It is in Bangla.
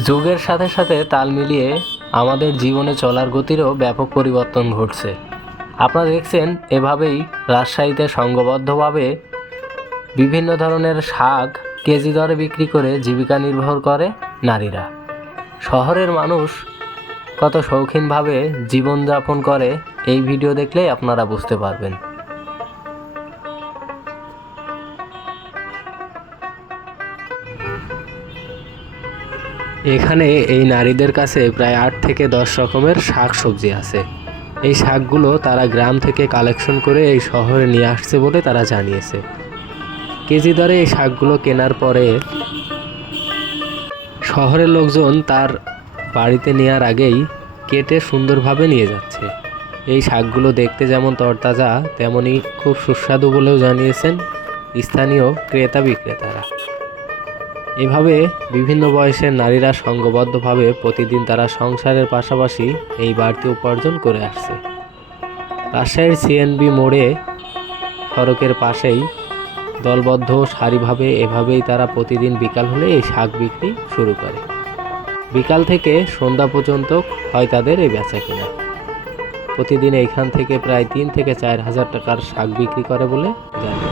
যুগের সাথে সাথে তাল মিলিয়ে আমাদের জীবনে চলার গতিরও ব্যাপক পরিবর্তন ঘটছে। আপনারা দেখছেন, এভাবেই রাজশাহীতে সংঘবদ্ধভাবে বিভিন্ন ধরনের শাক কেজি দরে বিক্রি করে জীবিকা নির্ভর করে নারীরা। শহরের মানুষ কত শৌখিনভাবে জীবনযাপন করে, এই ভিডিও দেখলেই আপনারা বুঝতে পারবেন। এখানে এই নারীদের কাছে প্রায় আট থেকে দশ রকমের শাক সবজি আছে। এই শাকগুলো তারা গ্রাম থেকে কালেকশন করে এই শহরে নিয়ে আসছে বলে তারা জানিয়েছে। কেজি দরে এই শাকগুলো কেনার পরে শহরের লোকজন তার বাড়িতে নেওয়ার আগেই কেটে সুন্দরভাবে নিয়ে যাচ্ছে। এই শাকগুলো দেখতে যেমন তরতাজা তেমনই খুব সুস্বাদু বলেও জানিয়েছেন স্থানীয় ক্রেতা বিক্রেতারা। এভাবে বিভিন্ন বয়সের নারীরা সংঘবদ্ধভাবে প্রতিদিন তারা সংসারের পাশাপাশি এই বাড়তি উপার্জন করে আসছে। রাজশাহীর সিএনবি মোড়ে সড়কের পাশেই দলবদ্ধ সারিভাবে এভাবেই তারা প্রতিদিন বিকাল হলে এই শাক বিক্রি শুরু করে। বিকাল থেকে সন্ধ্যা পর্যন্ত হয় তাদের এই বেচা কেনা। প্রতিদিন এইখান থেকে প্রায় তিন থেকে চার হাজার টাকার শাক বিক্রি করে বলে জানিয়েছে